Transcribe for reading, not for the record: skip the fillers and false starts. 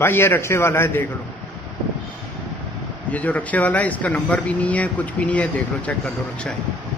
भाई ये रक्शे वाला है, देख लो। ये जो रक्शे वाला है इसका नंबर भी नहीं है, कुछ भी नहीं है, देख लो, चेक कर लो, रक्षा है।